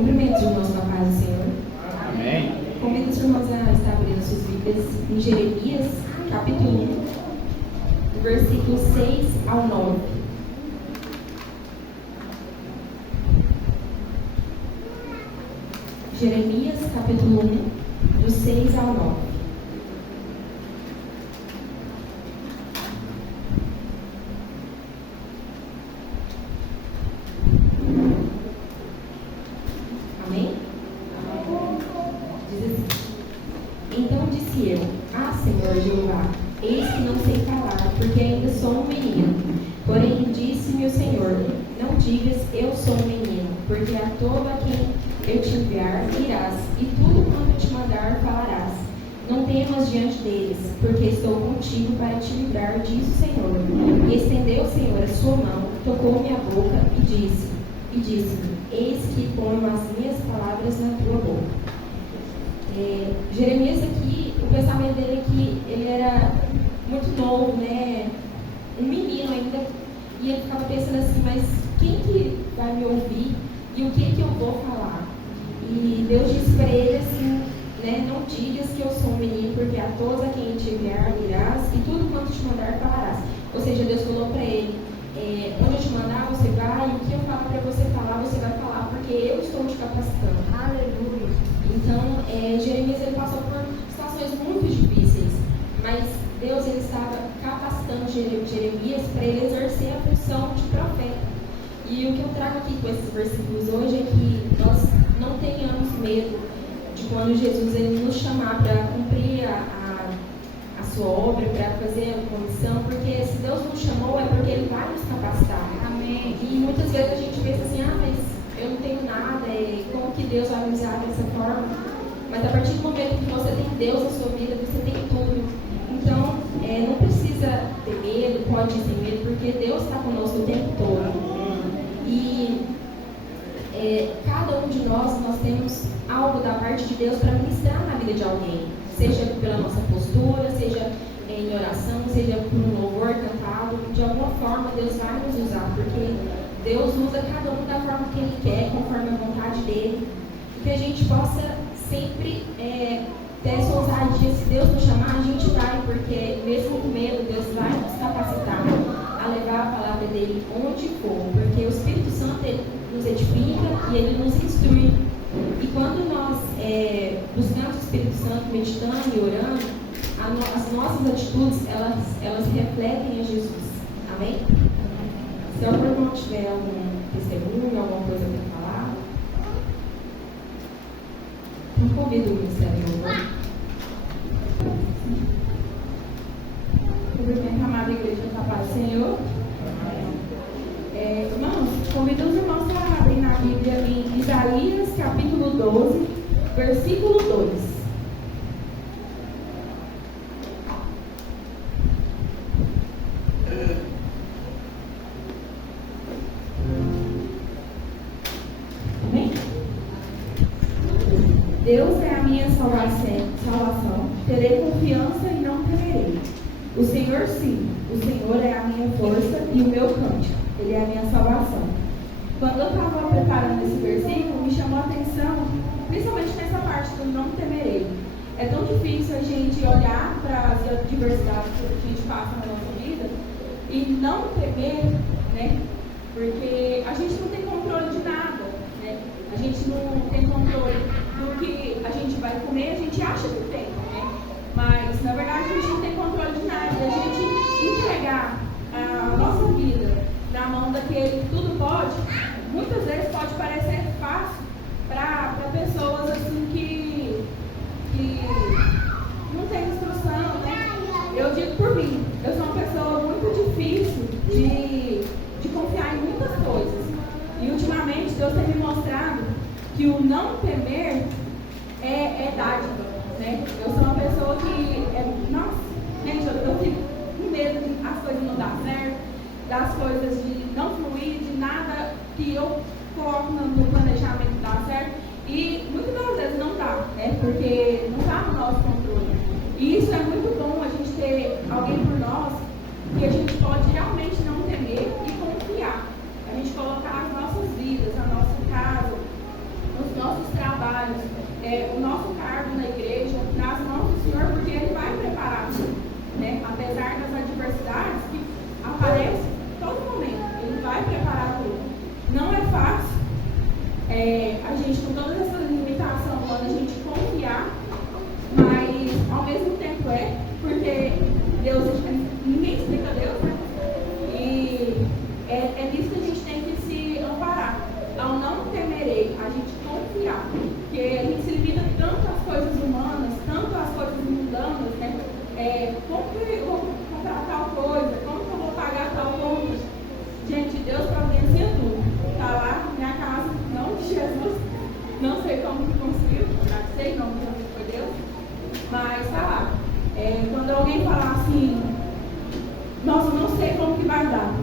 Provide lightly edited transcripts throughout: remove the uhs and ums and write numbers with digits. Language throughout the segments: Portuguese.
Cumprimento os irmãos com a paz do Senhor. Amém. Convido os irmãos a estar abrindo suas Bíblias em Jeremias, capítulo 1, do versículo 6 ao 9. Jeremias, capítulo 1, do 6 ao 9. Amém? Diz assim: Então disse eu: Ah, Senhor Jeová, eis que não sei falar, porque ainda sou um menino. Porém disse-me o Senhor: Não digas eu sou um menino, porque a todo a quem eu te enviar irás, e tudo quanto te mandar falarás. Não temas diante deles, porque estou contigo para te livrar, diz o Senhor. E estendeu o Senhor a sua mão, tocou minha boca e disse-me: Eis que ponho as minhas palavras na tua boca. Jeremias aqui, o pensamento dele é que ele era muito novo, né? Um menino ainda, e ele ficava pensando assim: mas quem que vai me ouvir e o que eu vou falar? E Deus disse para ele assim, né? Não digas que eu sou um menino, porque a todos a quem te enviar irás, e tudo quanto te mandar falarás. Ou seja, Deus falou para ele: onde eu te mandar, você vai, e o que eu falar para você falar, você vai falar, porque eu estou te capacitando. Aleluia! Então, Jeremias ele passou por situações muito difíceis, mas Deus ele estava capacitando Jeremias para ele exercer a função de profeta. E o que eu trago aqui com esses versículos hoje é que nós não tenhamos medo de quando Jesus ele nos chamar para cumprir a sua obra, para fazer a comissão, porque se Deus nos chamou é porque Ele vai nos capacitar. Amém. E muitas vezes a gente pensa assim: mas eu não tenho nada, como que Deus vai me usar dessa forma? Mas a partir do momento que você tem Deus na sua vida, você tem tudo. Então, não precisa ter medo, pode ter medo, porque Deus está conosco o tempo todo. E cada um de nós temos algo da parte de Deus para ministrar na vida de alguém. Seja pela nossa postura, seja em oração, seja por um louvor cantado. De alguma forma, Deus vai nos usar, porque Deus usa cada um da forma que Ele quer, conforme a vontade dEle. E que a gente possa sempre ter essa ousadia. Se Deus nos chamar, a gente vai, porque mesmo com medo, Deus vai nos capacitar a levar a palavra dEle onde for. Porque o Espírito Santo ele nos edifica e Ele nos instrui. E quando nós buscamos o Espírito Santo, meditando e orando, as nossas atitudes, elas refletem a Jesus. Amém? Se algum irmão tiver algum testemunho, alguma coisa para falar, eu convido o ministério de louvor. Cumprimento a amada igreja da paz do Senhor. Irmãos, convido os irmãos a abrir na Bíblia em Isaías, capítulo 12, versículo 2. Amém? Deus é a minha salvação, terei confiança e não temerei. O Senhor sim, o Senhor é a minha força e o meu cântico, Ele é a minha salvação. Quando eu estava preparando esse versículo, me chamou a atenção, principalmente nessa parte do não temerei. É tão difícil a gente olhar para as adversidades que a gente passa na nossa vida e não temer, né? Porque a gente não tem controle de nada, né? A gente não tem controle do que a gente vai comer, a gente acha que tem, né? Mas, na verdade, a gente não tem controle de nada. A gente entregar a nossa vida na mão daquele que tudo pode, muitas vezes pode parecer fácil para pessoas assim que não tem instrução, né? Eu digo por mim, eu sou uma pessoa muito difícil de confiar em muitas coisas. E ultimamente Deus tem me mostrado que o não temer é dádiva, né? Eu sou uma pessoa que nossa, gente, eu fico com medo de as coisas não dar certo, das coisas de não fluir, de nada que eu coloco no planejamento dar certo. E muitas das vezes não dá, né? Porque não está no nosso controle. E isso é muito bom, a gente ter alguém por nós que a gente pode realmente não temer e confiar. A gente colocar as nossas vidas, a nossa casa, trabalhos, o nosso cargo na igreja, nas mãos do Senhor, porque Ele vai preparar, né? Apesar das adversidades que aparecem todo momento, Ele vai preparar tudo. Não é fácil a gente, com toda essa limitação humana, a gente confiar, mas ao mesmo tempo porque Deus, ninguém explica Deus, né? E é nisso que a gente tem que se amparar, ao não temerei, a gente confiar, porque a gente se limita tanto às coisas humanas, tanto às coisas mundanas, né? Como que eu vou comprar tal coisa, como que eu vou pagar tal conta? Gente, Deus providencia tudo. Está lá na minha casa, não de Jesus, não sei como que conseguiu, não sei, não foi Deus, mas está lá. Quando alguém falar assim, nossa, não sei como que vai dar,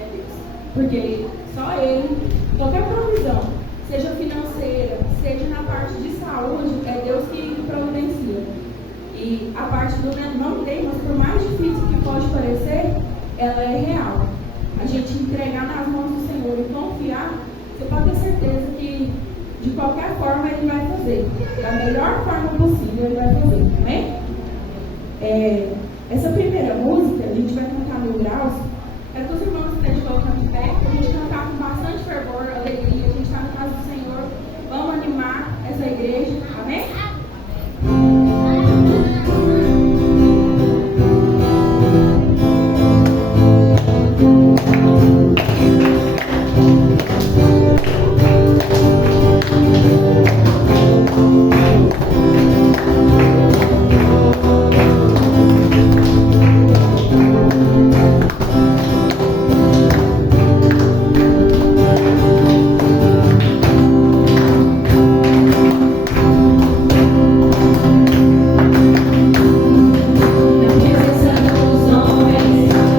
é Deus. Porque só Ele, qualquer provisão, seja financeira, seja na parte de saúde, é Deus que providencia. E a parte do não tem, mas por mais difícil que pode parecer, ela é real. A gente entregar nas mãos do Senhor e confiar, você pode ter certeza que de qualquer forma Ele vai fazer. Da melhor forma possível Ele vai fazer. Amém? Essa primeira música, a gente vai cantar 1000 graus. É para os irmãos que estão de colocando de pé, para a gente cantar com bastante fervor, alegria. A gente está na casa do Senhor. Vamos animar essa igreja. Amém?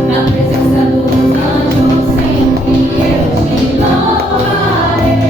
Na presença dos anjos, sempre eu te louvarei.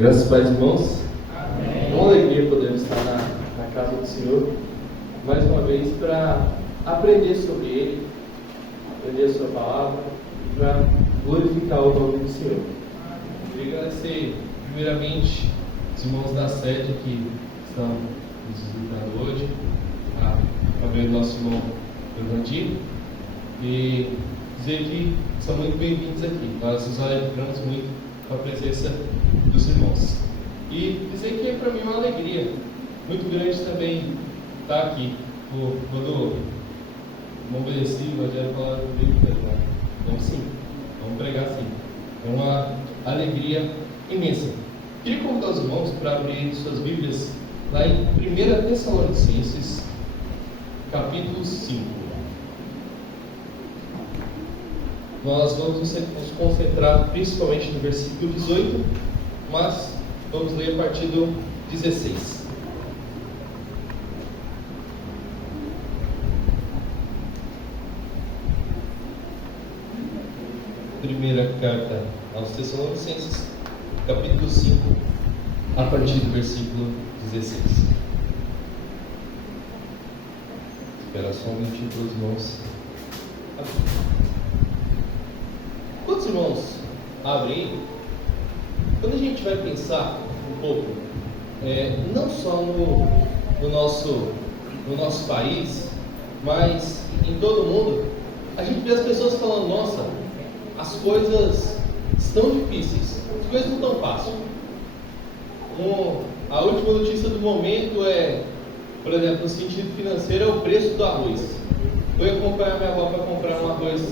Graças a Deus, irmãos. É uma alegria poder estar na casa do Senhor mais uma vez para aprender sobre Ele, aprender a Sua palavra e para glorificar o nome do Senhor. Queria agradecer primeiramente os irmãos da sede que estão nos visitando hoje, também o nosso irmão Fernandinho, e dizer que são muito bem-vindos aqui. Nós nos alegramos muito com a presença dos irmãos. E dizer que para mim é uma alegria muito grande também estar aqui. Quando não obedeci, o Evangelho falava comigo, vamos sim, vamos pregar sim. É uma alegria imensa. Queria convidar os irmãos para abrir suas Bíblias lá em 1 Tessalonicenses, capítulo 5. Nós vamos nos concentrar principalmente no versículo 18, mas vamos ler a partir do 16. Primeira carta aos Tessalonicenses, capítulo 5, a partir do versículo 16. Espera só um minutinho para os irmãos. Quantos irmãos abrem? Quando a gente vai pensar um pouco, não só no nosso país, mas em todo o mundo, a gente vê as pessoas falando: nossa, as coisas estão difíceis, as coisas não estão fáceis. A última notícia do momento por exemplo, no sentido financeiro, é o preço do arroz. Fui acompanhar minha avó para comprar um arroz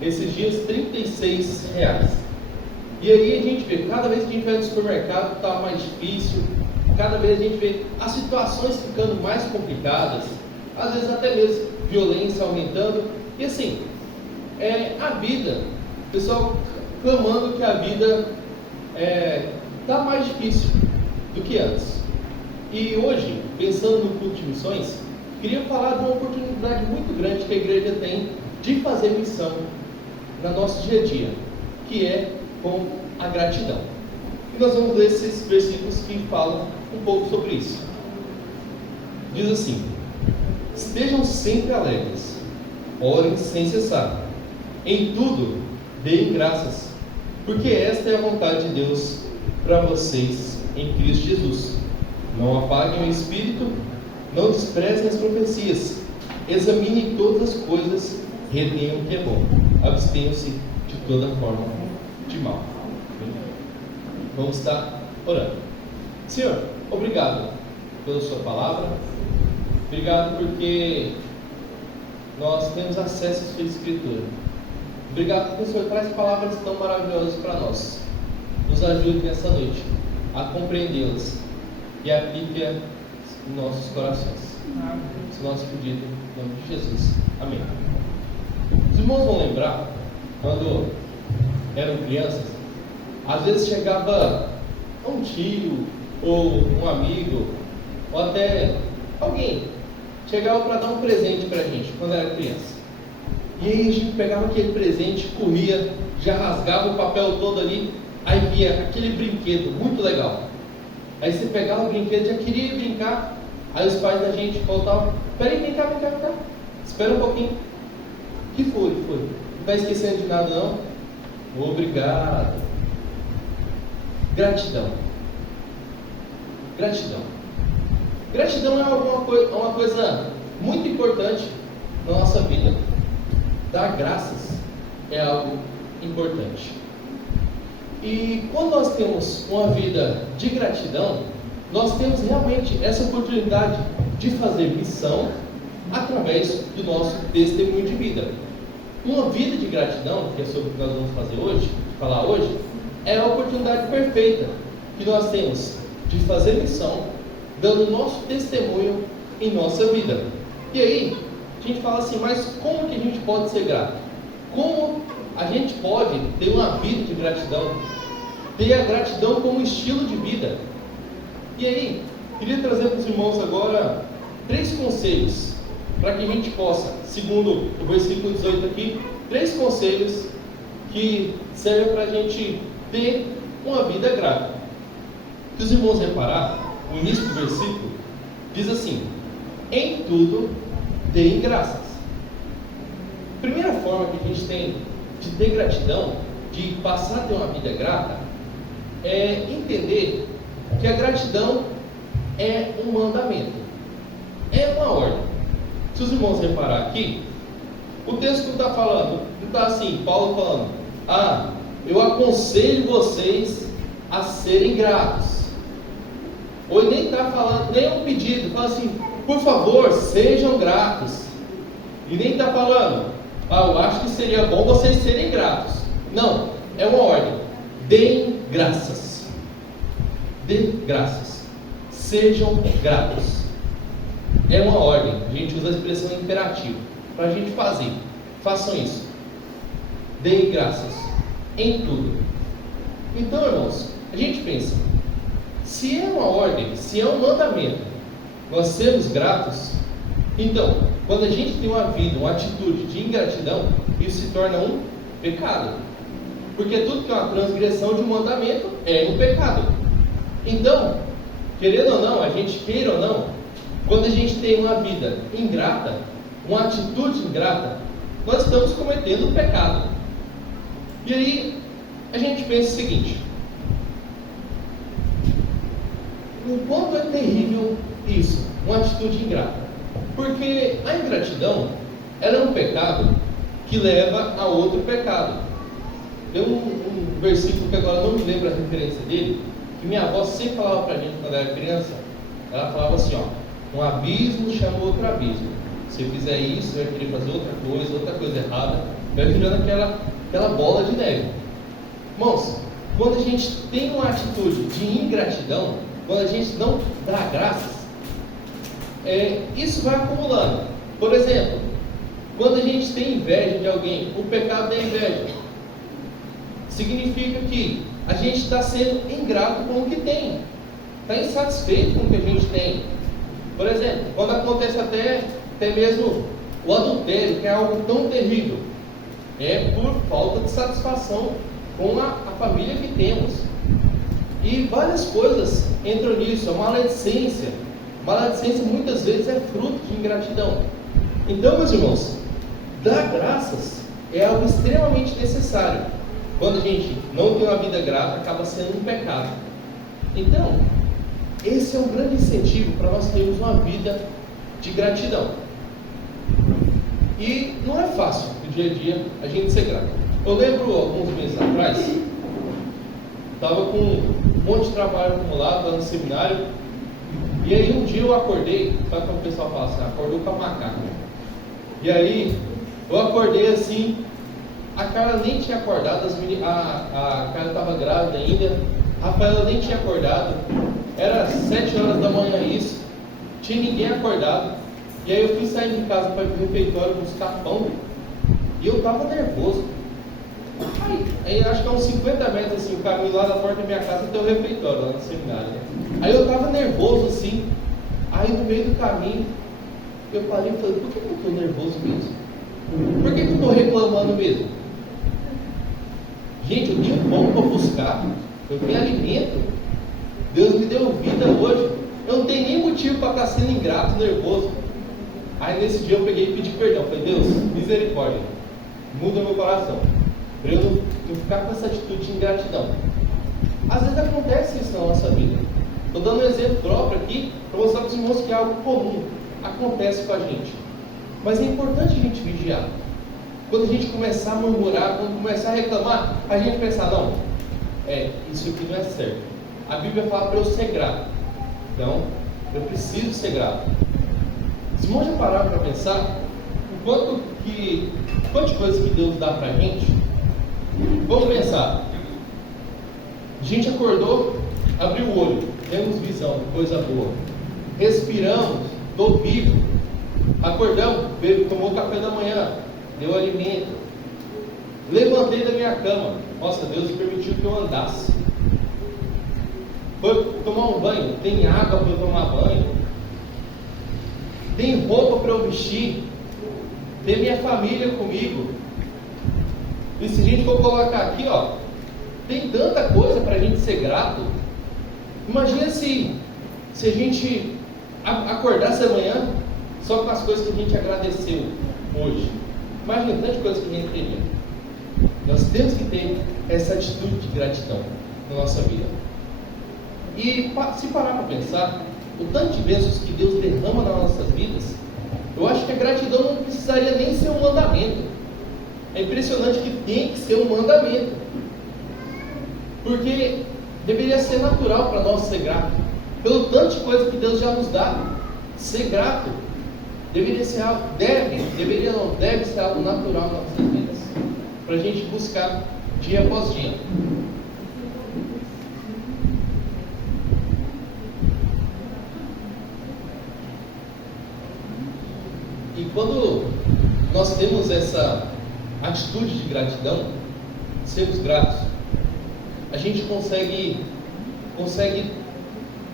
esses dias, R$36. E aí a gente vê, cada vez que a gente vai no supermercado está mais difícil, cada vez a gente vê as situações ficando mais complicadas, às vezes até mesmo violência aumentando, e assim, a vida, o pessoal clamando que a vida está mais difícil do que antes. E hoje, pensando no culto de missões, queria falar de uma oportunidade muito grande que a igreja tem de fazer missão no nosso dia a dia, que é com a gratidão. E nós vamos ler esses versículos que falam um pouco sobre isso. Diz assim: estejam sempre alegres, orem sem cessar, em tudo deem graças, porque esta é a vontade de Deus para vocês em Cristo Jesus. Não apaguem o espírito, não desprezem as profecias, examinem todas as coisas, retenham o que é bom, abstenham-se de toda forma de mal. Vamos estar orando. Senhor, obrigado pela sua palavra, obrigado porque nós temos acesso à sua escritura. Obrigado porque o Senhor traz palavras tão maravilhosas para nós. Nos ajude nessa noite a compreendê-las e aplique em nossos corações. Esse é o nosso pedido em nome de Jesus. Amém. Os irmãos vão lembrar, quando eram crianças, às vezes chegava um tio, ou um amigo, ou até alguém, chegava para dar um presente para a gente, quando era criança. E aí a gente pegava aquele presente, corria, já rasgava o papel todo ali, aí via aquele brinquedo muito legal. Aí você pegava o brinquedo, já queria brincar, aí os pais da gente voltavam: peraí, vem cá, espera um pouquinho. Que foi? Não está esquecendo de nada não? Obrigado. Gratidão. Gratidão é uma coisa muito importante na nossa vida. Dar graças é algo importante. E quando nós temos uma vida de gratidão, nós temos realmente essa oportunidade de fazer missão através do nosso testemunho de vida. Uma vida de gratidão, que é sobre o que nós vamos falar hoje, é a oportunidade perfeita que nós temos de fazer missão, dando nosso testemunho em nossa vida. E aí, a gente fala assim: mas como que a gente pode ser grato? Como a gente pode ter uma vida de gratidão? Ter a gratidão como estilo de vida. E aí, queria trazer para os irmãos agora 3 conselhos, para que a gente possa, segundo o versículo 18 aqui, 3 conselhos que servem para a gente ter uma vida grata. Se os irmãos reparar, no início do versículo, diz assim: em tudo deem graças. A primeira forma que a gente tem de ter gratidão, de passar a ter uma vida grata, é entender que a gratidão é um mandamento, é uma ordem. Se os irmãos reparar aqui, o texto não está falando, não está assim, Paulo falando: eu aconselho vocês a serem gratos. Ou ele nem está falando, nem é um pedido, fala assim: por favor, sejam gratos. E nem está falando: eu acho que seria bom vocês serem gratos. Não, é uma ordem: deem graças. Dê graças. Sejam gratos. É uma ordem, a gente usa a expressão imperativa para a gente fazer. Façam isso. Deem graças em tudo. Então, irmãos, a gente pensa, se é uma ordem, se é um mandamento, nós sermos gratos, então, quando a gente tem uma vida, uma atitude de ingratidão, isso se torna um pecado. Porque tudo que é uma transgressão de um mandamento é um pecado. Então, querendo ou não, a gente queira ou não, quando a gente tem uma vida ingrata, uma atitude ingrata, nós estamos cometendo um pecado. E aí, a gente pensa o seguinte: o quanto é terrível isso, uma atitude ingrata. Porque a ingratidão, ela é um pecado que leva a outro pecado. Tem um versículo que agora eu não me lembro a referência dele, que minha avó sempre falava pra gente quando era criança. Ela falava assim: um abismo chama outro abismo. Se eu fizer isso, eu vai querer fazer outra coisa errada, vai virando aquela bola de neve. Irmãos, quando a gente tem uma atitude de ingratidão, quando a gente não dá graças, isso vai acumulando. Por exemplo, quando a gente tem inveja de alguém, o pecado da inveja significa que a gente está sendo ingrato com o que tem, está insatisfeito com o que a gente tem. Por exemplo, quando acontece até mesmo o adultério, que é algo tão terrível, é por falta de satisfação com a família que temos. E várias coisas entram nisso. A maledicência muitas vezes é fruto de ingratidão. Então, meus irmãos, dar graças é algo extremamente necessário. Quando a gente não tem uma vida grata, acaba sendo um pecado. Então, esse é um grande incentivo para nós termos uma vida de gratidão. E não é fácil, no dia a dia, a gente ser grato. Eu lembro, alguns meses atrás, estava com um monte de trabalho acumulado lá no seminário. E aí um dia eu acordei, sabe como o pessoal fala assim, acordou com a macaca. E aí eu acordei assim, a Carla nem tinha acordado, a Carla estava grávida ainda, a Rafaela nem tinha acordado, era 7 horas da manhã isso, tinha ninguém acordado. E aí eu fui sair de casa para ir para o refeitório buscar pão, e eu estava nervoso. Aí acho que é uns 50 metros assim, o caminho lá da porta da minha casa até o refeitório, lá no seminário, né? Aí eu estava nervoso assim, aí no meio do caminho, eu parei e falei: por que eu estou nervoso mesmo? Por que eu estou reclamando mesmo? Gente, eu tenho pão para buscar, eu tenho alimento, Deus me deu vida hoje, eu não tenho nem motivo para estar sendo ingrato, nervoso. Aí nesse dia eu peguei e pedi perdão, falei: Deus, misericórdia, muda meu coração, para eu não ficar com essa atitude de ingratidão. Às vezes acontece isso na nossa vida. Estou dando um exemplo próprio aqui, para mostrar para os irmãos que é algo comum, acontece com a gente. Mas é importante a gente vigiar. Quando a gente começar a murmurar, quando começar a reclamar, a gente pensar: não, isso aqui não é certo. A Bíblia fala para eu ser grato. Então, eu preciso ser grato. Os irmãos já pararam para pensar quantas coisas que Deus dá para a gente? Vamos pensar. A gente acordou, abriu o olho, temos visão, coisa boa. Respiramos, estou vivo. Acordamos, tomou café da manhã, deu alimento. Levantei da minha cama. Nossa, Deus permitiu que eu andasse. Foi tomar um banho, tem água para eu tomar banho. Tem roupa para eu vestir. Tem minha família comigo. E se a gente for colocar aqui, tem tanta coisa para a gente ser grato. Imagina se a gente acordasse amanhã só com as coisas que a gente agradeceu hoje. Imagina tanta coisa que a gente teria. Nós temos que ter essa atitude de gratidão na nossa vida. E se parar para pensar, o tanto de bênçãos que Deus derrama nas nossas vidas, eu acho que a gratidão não precisaria nem ser um mandamento. É impressionante que tem que ser um mandamento. Porque deveria ser natural para nós ser grato. Pelo tanto de coisa que Deus já nos dá, ser grato deveria ser algo, deve ser algo natural nas nossas vidas. Para a gente buscar dia após dia. E quando nós temos essa atitude de gratidão, sermos gratos, a gente consegue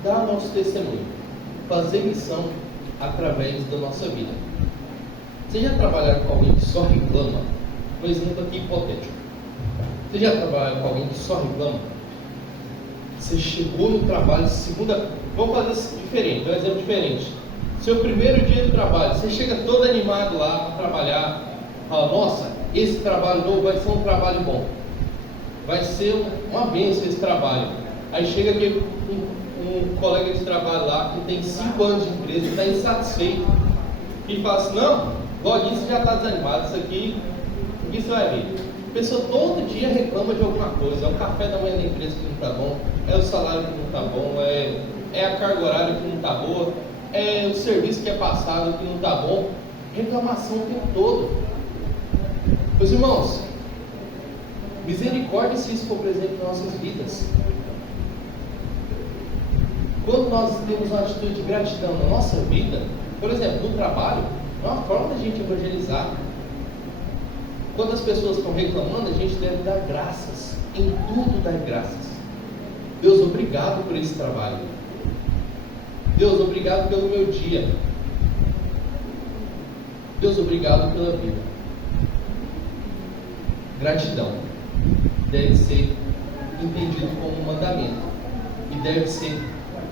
dar nosso testemunho, fazer missão através da nossa vida. Você já trabalhou com alguém que só reclama? Um exemplo aqui hipotético. Você já trabalhou com alguém que só reclama? Você chegou no trabalho segunda... Vamos fazer diferente, um exemplo diferente. Seu primeiro dia de trabalho, você chega todo animado lá para trabalhar, fala, nossa, esse trabalho novo vai ser um trabalho bom, vai ser uma bênção esse trabalho. Aí chega aqui um colega de trabalho lá que tem 5 anos de empresa, está insatisfeito e fala assim, não, logo isso já está desanimado, isso aqui, o que você vai ver? A pessoa todo dia reclama de alguma coisa, é o café da manhã da empresa que não está bom, é o salário que não está bom, é a carga horária que não está boa, é o serviço que é passado que não está bom, reclamação o tempo todo. Meus irmãos, misericórdia se isso for presente nas nossas vidas. Quando nós temos uma atitude de gratidão na nossa vida, por exemplo, no trabalho, é uma forma da gente evangelizar. Quando as pessoas estão reclamando, a gente deve dar graças, em tudo dar graças. Deus, obrigado por esse trabalho. Deus, obrigado pelo meu dia. Deus, obrigado pela vida. Gratidão deve ser entendido como um mandamento e deve ser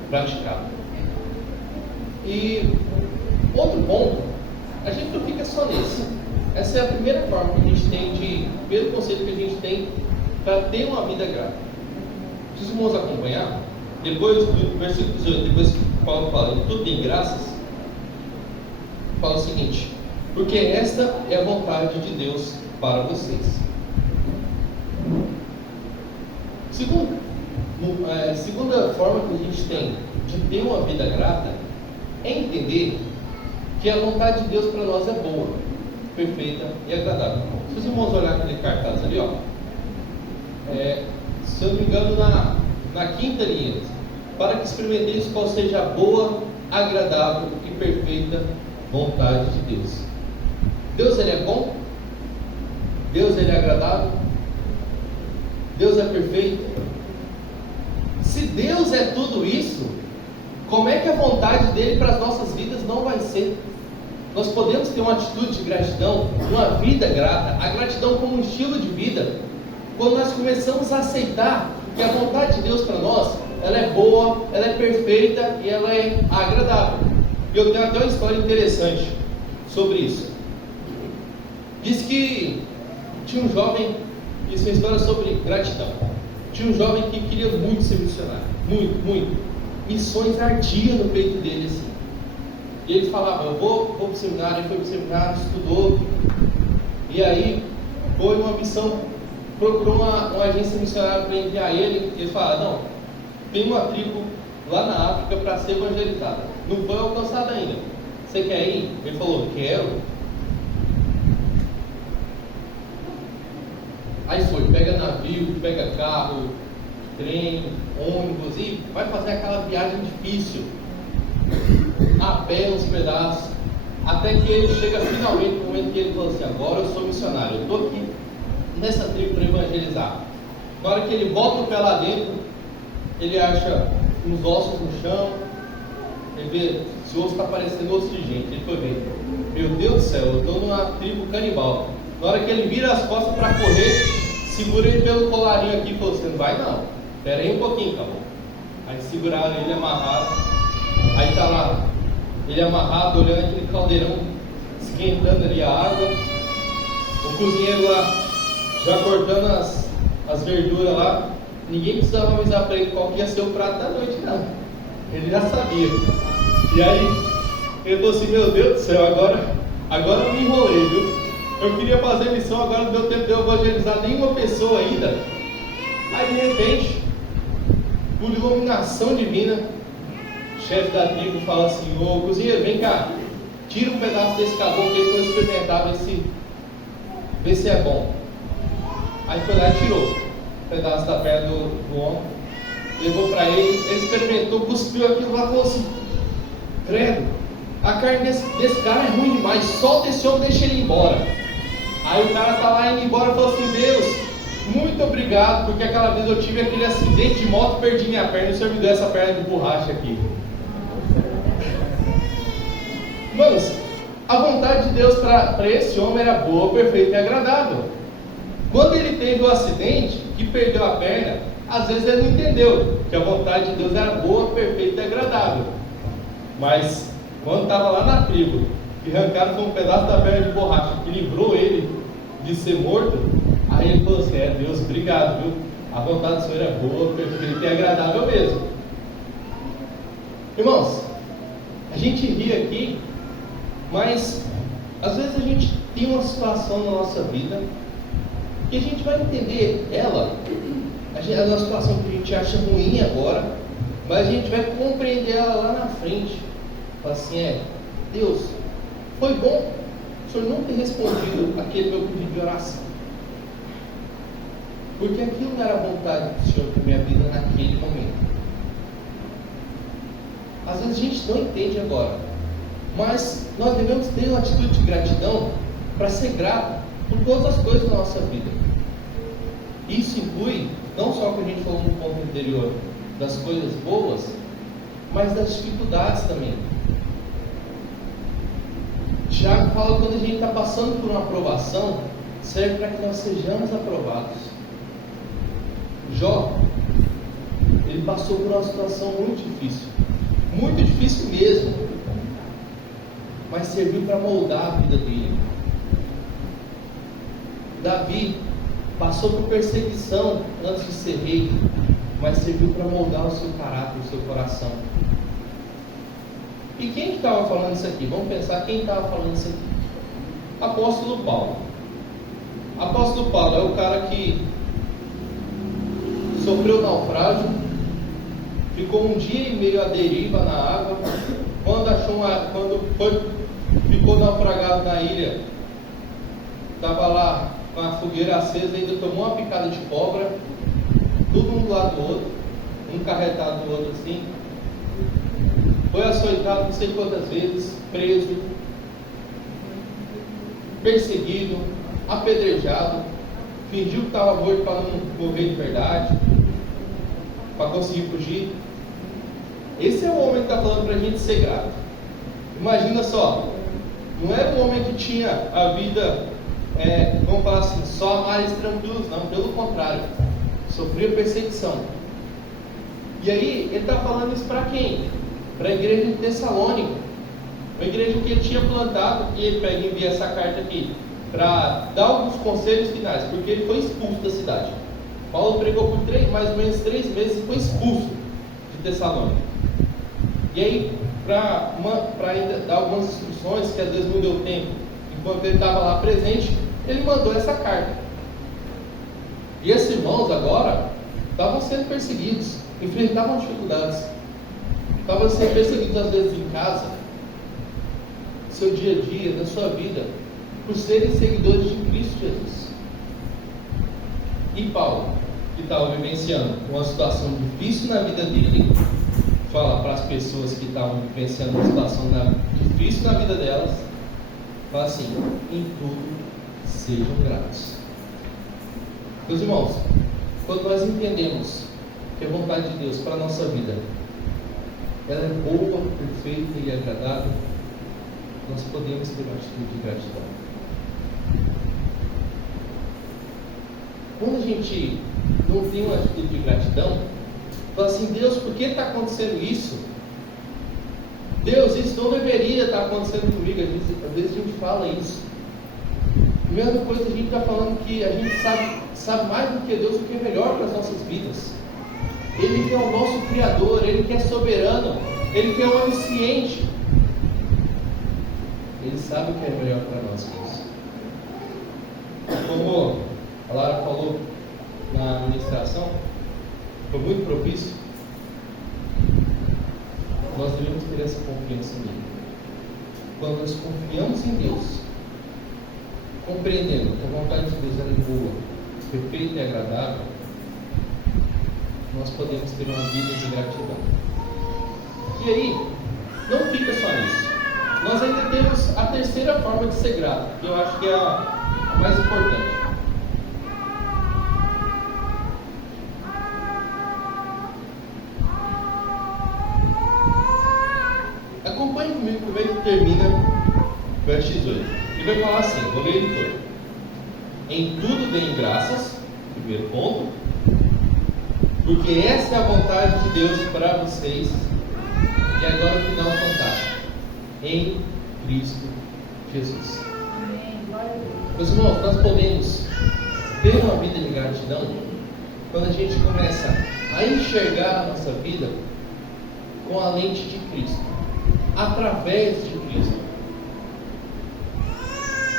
praticado. E outro ponto, a gente não fica só nesse. Essa é a primeira forma que a gente tem primeiro conceito que a gente tem para ter uma vida grata. Se os irmãos acompanhar, depois do versículo 18, depois que Paulo fala, em tudo tem graças, fala o seguinte, porque esta é a vontade de Deus para vocês. Segunda forma que a gente tem de ter uma vida grata é entender que a vontade de Deus para nós é boa, perfeita e agradável. Se os irmãos olharem aquele cartaz ali, se eu não me engano, na quinta linha, para que experimenteis qual seja a boa, agradável e perfeita vontade de Deus. Deus, ele é bom? Deus, ele é agradável? Deus é perfeito? Se Deus é tudo isso, como é que a vontade dele para as nossas vidas não vai ser? Nós podemos ter uma atitude de gratidão, uma vida grata, a gratidão como um estilo de vida, quando nós começamos a aceitar que a vontade de Deus para nós, ela é boa, ela é perfeita e ela é agradável. E eu tenho até uma história interessante sobre isso. Diz que tinha um jovem, isso é uma história sobre gratidão. Tinha um jovem que queria muito ser missionário, muito. Missões ardiam no peito dele assim. E ele falava, eu vou para o seminário, ele foi para o seminário, estudou, e aí foi uma missão, procurou uma agência missionária para enviar ele, e ele falava, não, tem uma tribo lá na África para ser evangelizada, não foi alcançada ainda, você quer ir? Ele falou, quero. Aí foi, pega navio, pega carro, trem, ônibus, e vai fazer aquela viagem difícil, a pé uns pedaços, até que ele chega finalmente no momento que ele falou assim, agora eu sou missionário, eu estou aqui nessa tribo para evangelizar. Na hora que ele bota o pé lá dentro, ele acha uns ossos no chão, ele vê, esse osso está parecendo osso de gente, ele foi ver, meu Deus do céu, eu estou numa tribo canibal. Na hora que ele vira as costas para correr, segura ele pelo colarinho aqui e falou assim, não vai não, espera aí um pouquinho, acabou. Aí seguraram ele amarrado. Aí tá lá, ele amarrado, olhando aquele caldeirão, esquentando ali a água. O cozinheiro lá, já cortando as verduras lá. Ninguém precisava avisar para ele qual que ia ser o prato da noite, não. Ele já sabia. E aí, ele falou assim: meu Deus do céu, agora eu me enrolei, viu? Eu queria fazer missão, agora não deu tempo de eu evangelizar nenhuma pessoa ainda. Aí de repente, por iluminação divina, o chefe da tribo fala assim: ô cozinheiro, vem cá, tira um pedaço desse caboclo aí para eu experimentar, ver se é bom. Aí foi lá e tirou um pedaço da perna do homem, levou para ele experimentou, cuspiu aquilo lá e falou assim: credo, a carne desse cara é ruim demais, solta esse homem, deixa ele ir embora. Aí o cara tá lá indo embora e falou assim: Deus, muito obrigado, porque aquela vez eu tive aquele acidente de moto, perdi minha perna, e o Senhor me deu essa perna de borracha aqui. Irmãos, a vontade de Deus para esse homem era boa, perfeita e agradável. Quando ele teve o acidente, que perdeu a perna, às vezes ele não entendeu que a vontade de Deus era boa, perfeita e agradável. Mas quando estava lá na tribo, que arrancaram com um pedaço da perna de borracha, que livrou ele de ser morto, aí ele falou assim: Deus, obrigado, viu? A vontade do Senhor é boa, perfeita e agradável mesmo. Irmãos, a gente ri aqui, mas às vezes a gente tem uma situação na nossa vida que a gente vai entender ela, é uma situação que a gente acha ruim agora, mas a gente vai compreender ela lá na frente. Fala assim: Deus, foi bom o Senhor não ter respondido aquele meu pedido de oração, porque aquilo não era a vontade do Senhor para minha vida naquele momento. Às vezes a gente não entende agora, mas nós devemos ter uma atitude de gratidão para ser grato por todas as coisas da nossa vida. Isso inclui não só o que a gente falou no ponto anterior, das coisas boas, mas das dificuldades também. Tiago fala que quando a gente está passando por uma aprovação, serve para que nós sejamos aprovados. Jó, ele passou por uma situação muito difícil mesmo, mas serviu para moldar a vida dele. Davi passou por perseguição antes de ser rei, mas serviu para moldar o seu caráter, o seu coração. E quem que estava falando isso aqui? Vamos pensar quem estava falando isso aqui. Apóstolo Paulo. Apóstolo Paulo é o cara que sofreu naufrágio, ficou um dia e meio à deriva na água. Ficou naufragado na ilha, estava lá com a fogueira acesa, ainda tomou uma picada de cobra, tudo um do lado do outro, um carretado do outro assim. Foi açoitado não sei quantas vezes, preso, perseguido, apedrejado, fingiu que estava morto para não morrer de verdade, para conseguir fugir. Esse é o homem que está falando para a gente ser grato. Imagina só, não era um homem que tinha a vida, vamos falar assim, só a mares tranquilos, não, pelo contrário, sofria perseguição. E aí, ele está falando isso para quem? Para a igreja de Tessalônica, uma igreja que ele tinha plantado, e ele pega e envia essa carta aqui, para dar alguns conselhos finais, porque ele foi expulso da cidade. Paulo pregou por mais ou menos 3 meses e foi expulso de Tessalônica. E aí, para dar algumas instruções, que às vezes não deu tempo, enquanto ele estava lá presente, ele mandou essa carta. E esses irmãos agora estavam sendo perseguidos, enfrentavam dificuldades, estavam sendo perseguidos às vezes em casa, no seu dia a dia, na sua vida, por serem seguidores de Cristo Jesus. E Paulo, que estava vivenciando uma situação difícil na vida dele, fala para as pessoas que estavam vivenciando uma situação difícil na vida delas, fala assim: em tudo sejam gratos. Meus irmãos, quando nós entendemos que a vontade de Deus para a nossa vida, ela é boa, perfeita e agradável, nós podemos ter uma atitude de gratidão. Quando a gente não tem uma atitude de gratidão, Fala assim, Deus, por que está acontecendo isso? Deus, isso não deveria estar acontecendo comigo. Às vezes a gente fala isso. A mesma coisa, a gente está falando que a gente sabe mais do que Deus o que é melhor para as nossas vidas. Ele que é o nosso Criador, Ele que é soberano, Ele que é onisciente. Ele sabe o que é melhor para nós, Deus. Como a Lara falou na administração, foi muito propício. Nós devemos ter essa confiança nele. Quando nós confiamos em Deus, compreendendo que a vontade de Deus é boa, perfeita e agradável, nós podemos ter uma vida de gratidão. E aí, não fica só nisso. Nós ainda temos a terceira forma de ser grato, que eu acho que é a mais importante. Acompanhe comigo como ele termina o verso 18. Ele vai falar assim, vou ler ele todo. Em tudo deem graças, primeiro ponto, porque essa é a vontade de Deus para vocês. E agora o final fantástico. Em Cristo Jesus. Meus irmãos, nós podemos ter uma vida de gratidão quando a gente começa a enxergar a nossa vida com a lente de Cristo, através de Cristo.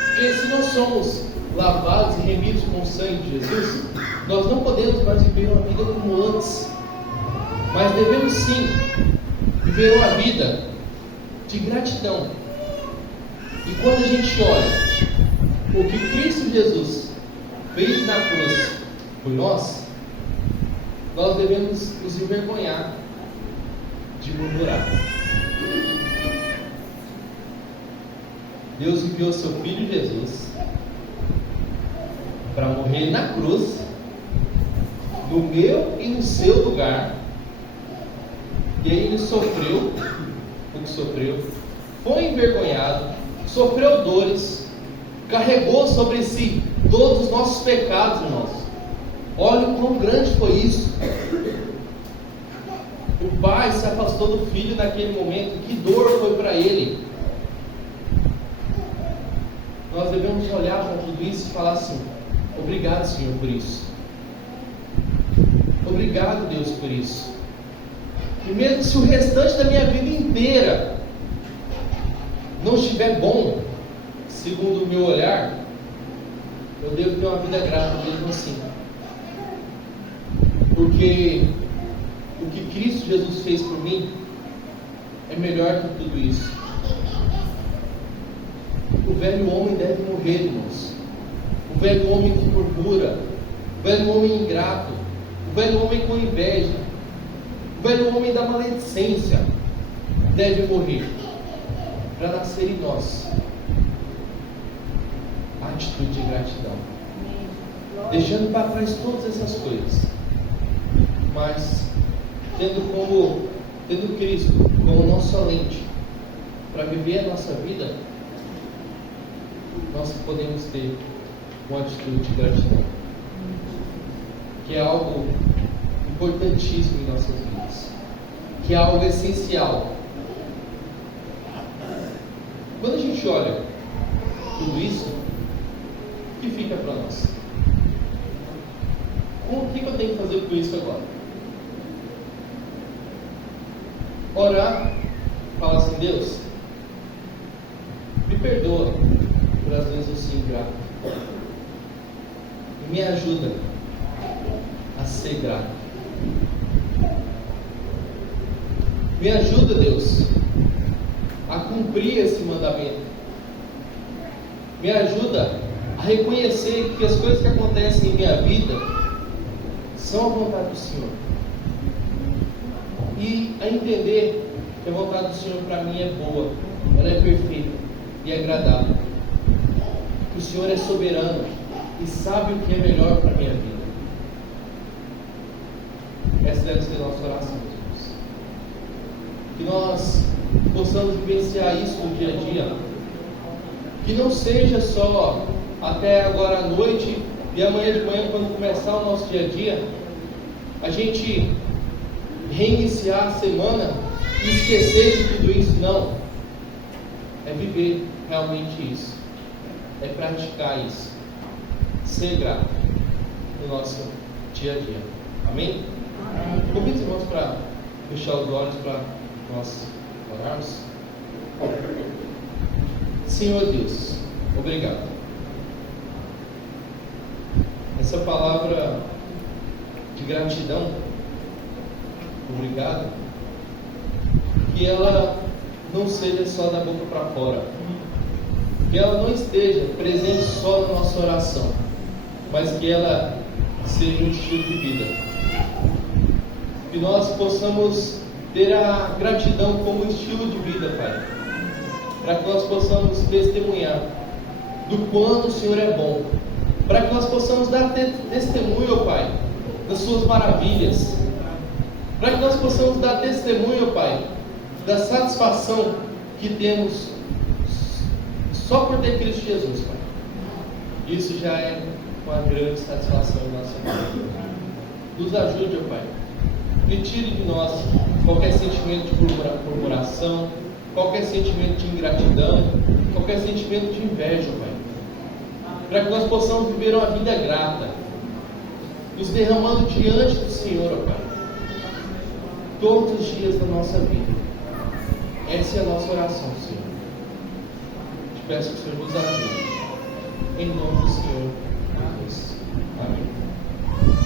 Porque se nós somos lavados e remidos com o sangue de Jesus, nós não podemos mais viver uma vida como antes, mas devemos sim viver uma vida de gratidão. E quando a gente olha o que Cristo Jesus fez na cruz por nós, nós devemos nos envergonhar de murmurar. Deus enviou seu Filho Jesus para morrer na cruz, no meu e no seu lugar. E aí ele sofreu o que sofreu, foi envergonhado, sofreu dores, carregou sobre si todos os nossos pecados, irmãos. Olha o quão grande foi isso. O pai se afastou do filho naquele momento, que dor foi para ele. Nós devemos olhar para tudo isso e falar assim: obrigado, Senhor, por isso. Obrigado, Deus, por isso. E mesmo se o restante da minha vida inteira não estiver bom, segundo o meu olhar, eu devo ter uma vida grata mesmo assim. Porque o que Cristo Jesus fez por mim é melhor que tudo isso. O velho homem deve morrer, irmãos. O velho homem que murmura, o velho homem ingrato, o velho homem com inveja, o velho homem da maledicência deve morrer, para nascer em nós a atitude de gratidão, deixando para trás todas essas coisas, mas tendo Cristo como nossa lente para viver a nossa vida, nós podemos ter uma atitude de gratidão, que é algo importantíssimo em nossas vidas, que é algo essencial. Quando a gente olha tudo isso, o que fica para nós? O que eu tenho que fazer com isso agora? Orar, falar assim: Deus, me perdoa por às vezes eu ser ingrato, e me ajuda a ser grato. Me ajuda, Deus, a cumprir esse mandamento. Me ajuda a reconhecer que as coisas que acontecem em minha vida são a vontade do Senhor, e a entender que a vontade do Senhor para mim é boa, ela é perfeita e agradável, que o Senhor é soberano e sabe o que é melhor para a minha vida. Essa deve ser a nossa oração, Jesus. Que nós possamos vivenciar isso no dia a dia, que não seja só até agora à noite e amanhã de manhã, quando começar o nosso dia a dia, a gente reiniciar a semana e esquecer de tudo isso. Não. É viver realmente isso. É praticar isso. Ser grato no nosso dia a dia. Amém? Convido os irmãos para fechar os olhos para nós orarmos. Senhor Deus, obrigado. Essa palavra de gratidão, obrigado, que ela não seja só da boca para fora, que ela não esteja presente só na nossa oração, mas que ela seja um estilo de vida. Que nós possamos ter a gratidão como estilo de vida, Pai, para que nós possamos testemunhar do quanto o Senhor é bom, para que nós possamos dar testemunho, Pai, das suas maravilhas, para que nós possamos dar testemunho, Pai, da satisfação que temos só por ter Cristo Jesus, Pai. Isso já é uma grande satisfação em nossa vida. Nos ajude, ó Pai, e tire de nós qualquer sentimento de murmuração, qualquer sentimento de ingratidão, qualquer sentimento de inveja, Pai, para que nós possamos viver uma vida grata, nos derramando diante do Senhor, ó Pai, todos os dias da nossa vida. Essa é a nossa oração, Senhor. Te peço que o Senhor nos ajude. Em nome do Senhor Jesus. Amém.